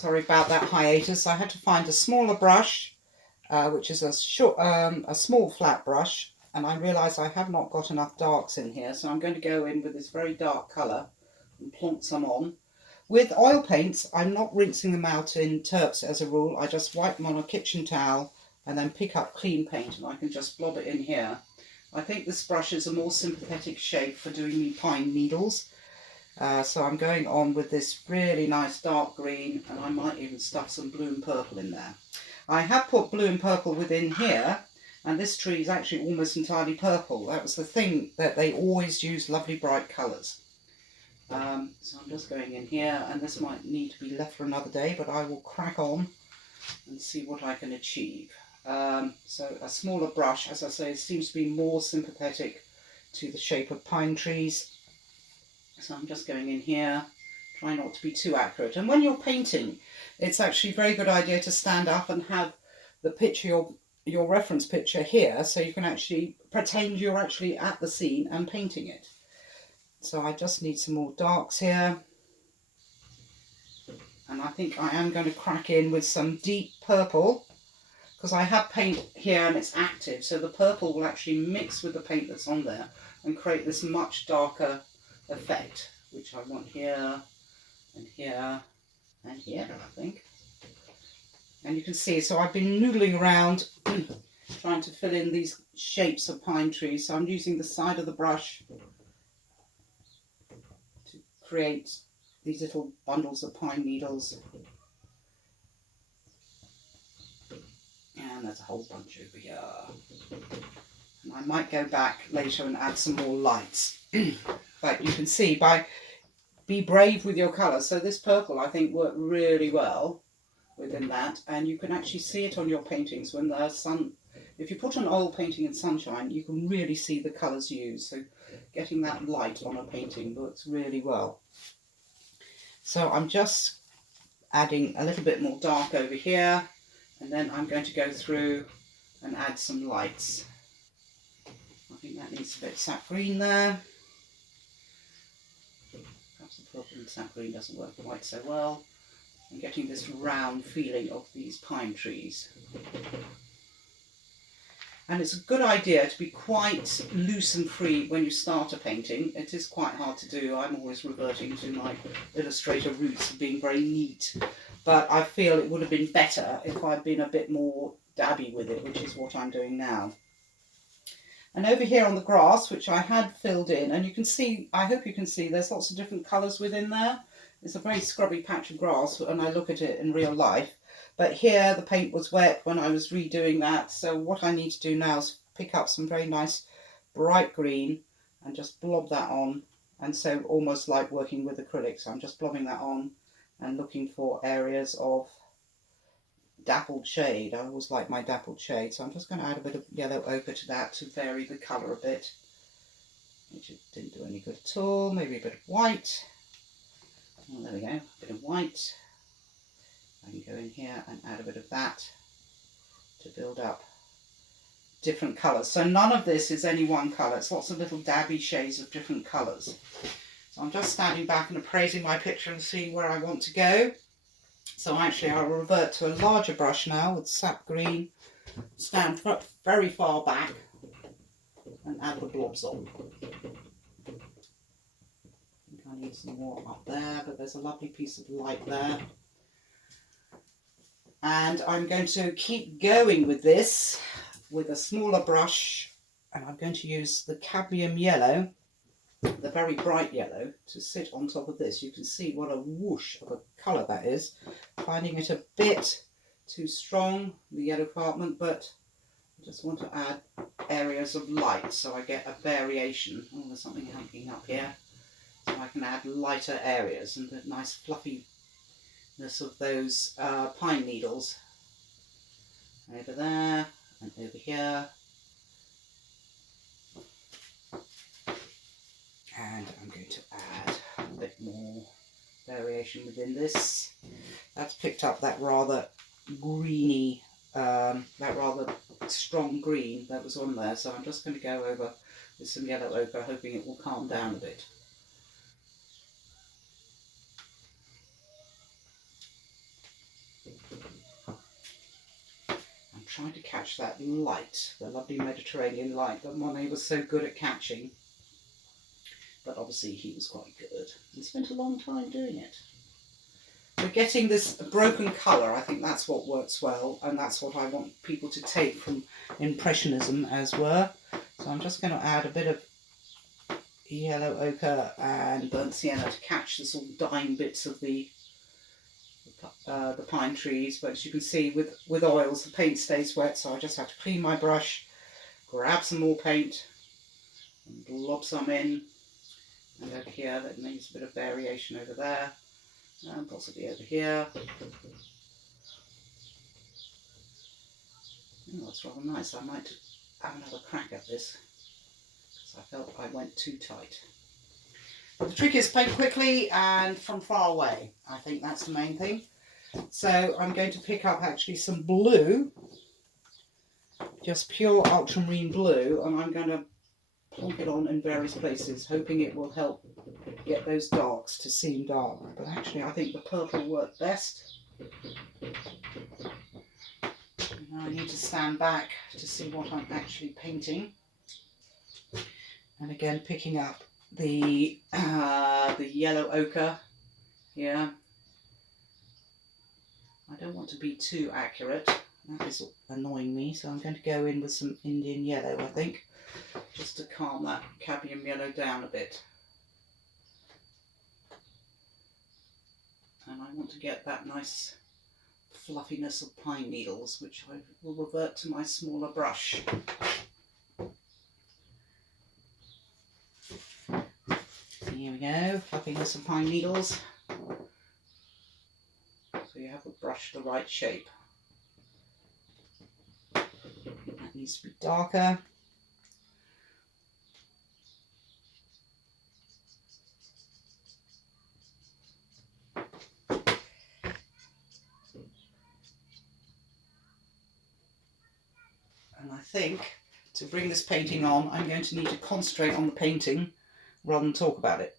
Sorry about that hiatus. I had to find a smaller brush, which is a small flat brush, and I realise I have not got enough darks in here, so I'm going to go in with this very dark colour and plonk some on. With oil paints, I'm not rinsing them out in turps as a rule. I just wipe them on a kitchen towel and then pick up clean paint, and I can just blob it in here. I think this brush is a more sympathetic shape for doing me pine needles. So I'm going on with this really nice dark green, and I might even stuff some blue and purple in there. I have put blue and purple within here, and this tree is actually almost entirely purple. That was the thing, that they always use lovely bright colours. So I'm just going in here, and this might need to be left for another day, but I will crack on and see what I can achieve. So a smaller brush, as I say, seems to be more sympathetic to the shape of pine trees. So I'm just going in here, try not to be too accurate. And when you're painting, it's actually a very good idea to stand up and have the picture, your reference picture here, so you can actually pretend you're actually at the scene and painting it. So I just need some more darks here. And I think I am going to crack in with some deep purple, because I have paint here and it's active, so the purple will actually mix with the paint that's on there and create this much darker effect, which I want here and here and here, I think. And you can see, so I've been noodling around trying to fill in these shapes of pine trees. So I'm using the side of the brush to create these little bundles of pine needles. And there's a whole bunch over here. And I might go back later and add some more lights. But you can see, be brave with your colours. So this purple, I think, worked really well within that. And you can actually see it on your paintings when the sun... If you put an oil painting in sunshine, you can really see the colours used. So getting that light on a painting works really well. So I'm just adding a little bit more dark over here. And then I'm going to go through and add some lights. I think that needs a bit of sap green there. Perhaps the purple and sap green doesn't work quite so well. I'm getting this round feeling of these pine trees. And it's a good idea to be quite loose and free when you start a painting. It is quite hard to do. I'm always reverting to my illustrator roots of being very neat. But I feel it would have been better if I'd been a bit more dabby with it, which is what I'm doing now. And over here on the grass, which I had filled in, and you can see, I hope you can see, there's lots of different colours within there. It's a very scrubby patch of grass, and I look at it in real life. But here the paint was wet when I was redoing that, so what I need to do now is pick up some very nice bright green and just blob that on. And so almost like working with acrylics, I'm just blobbing that on and looking for areas of dappled shade. I always like my dappled shade, so I'm just going to add a bit of yellow ochre to that to vary the colour a bit, which didn't do any good at all. Maybe a bit of white. Oh, there we go, a bit of white. I can go in here and add a bit of that to build up different colours. So none of this is any one colour, it's lots of little dabby shades of different colours. So I'm just standing back and appraising my picture and seeing where I want to go. So actually I'll revert to a larger brush now with sap green, stand very far back and add the blobs on. I think I need some more up there, but there's a lovely piece of light there. And I'm going to keep going with this with a smaller brush, and I'm going to use the cadmium yellow, the very bright yellow, to sit on top of this. You can see what a whoosh of a colour that is. Finding it a bit too strong, the yellow compartment, but I just want to add areas of light so I get a variation. Oh, there's something happening up here. So I can add lighter areas and the nice fluffiness of those pine needles over there and over here. And I'm going to add a bit more variation within this. That's picked up that rather greeny, that rather strong green that was on there. So I'm just going to go over with some yellow ochre, hoping it will calm down a bit. trying to catch that light, the lovely Mediterranean light that Monet was so good at catching. But obviously he was quite good and spent a long time doing it. We're getting this broken colour. I think that's what works well, and that's what I want people to take from Impressionism as were. So I'm just going to add a bit of yellow ochre and burnt sienna to catch the sort of dying bits of the pine trees. But as you can see, with oils, the paint stays wet, so I just have to clean my brush, grab some more paint, and lob some in. And over here, that needs a bit of variation over there. And possibly over here. Oh, that's rather nice. I might have another crack at this because I felt I went too tight. But the trick is paint quickly and from far away. I think that's the main thing. So I'm going to pick up actually some blue, just pure ultramarine blue, and I'm going to plonk it on in various places, hoping it will help get those darks to seem dark. But actually I think the purple worked best. Now I need to stand back to see what I'm actually painting. And again, picking up the yellow ochre here. I don't want to be too accurate. That is annoying me, so I'm going to go in with some Indian yellow, I think, just to calm that cadmium yellow down a bit. And I want to get that nice fluffiness of pine needles, which I will revert to my smaller brush. So here we go, fluffiness of pine needles. So you have the brush the right shape. That needs to be darker. And I think to bring this painting on, I'm going to need to concentrate on the painting rather than talk about it.